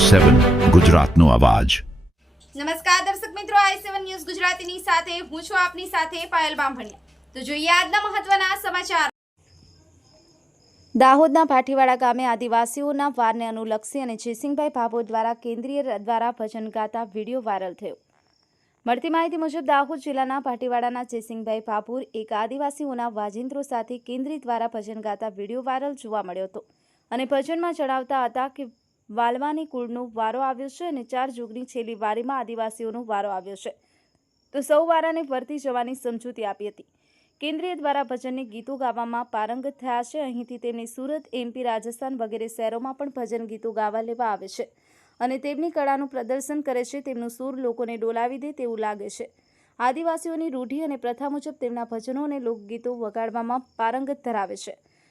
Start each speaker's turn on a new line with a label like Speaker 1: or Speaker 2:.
Speaker 1: સેવન ગુજરાતનો અવાજ.
Speaker 2: નમસ્કાર દર્શક મિત્રો આઈ સેવન ન્યૂઝ ગુજરાતીની સાથે હું છું આપની સાથે પાયલ બામભણિયા. તો જોઈએ આજના મહત્વના સમાચાર. દાહોદના ભાટીવાડા ગામે આદિવાસીઓના વારને અનુલક્ષી અને જયસિંહભાઈ ભાભો દ્વારા કેન્દ્રીય દ્વારા ભજન ગાતા વીડિયો વાયરલ થયો. મળતી માહિતી મુજબ દાહોદ જિલ્લાના ભાટીવાડાના જયસિંહભાઈ ભાભોર એક આદિવાસીઓના વાજિંત્રો સાથે કેન્દ્રીય દ્વારા ભજન ગાતા વીડિયો વાયરલ જોવા મળ્યો હતો અને ભજનમાં જણાવતા હતા કે વાલવાની કુળનો વારો આવ્યો છે અને ચાર જુગની છેલ્લી વારીમાં આદિવાસીઓનો વારો આવ્યો છે. તો સૌ વારાને વર્તી જવાની સમજૂતી આપી હતી. કેન્દ્રીય દ્વારા ભજનને ગીતો ગાવામાં પારંગત થયા છે. અહીંથી તેમને સુરત એમપી રાજસ્થાન વગેરે શહેરોમાં પણ ભજન ગીતો ગાવા લેવા આવે છે અને તેમની કળાનું પ્રદર્શન કરે છે. તેમનું સૂર લોકોને ડોલાવી દે તેવું લાગે છે. આદિવાસીઓની રૂઢિ અને પ્રથા મુજબ તેમના ભજનો અને લોકગીતો વગાડવામાં પારંગત ધરાવે છે.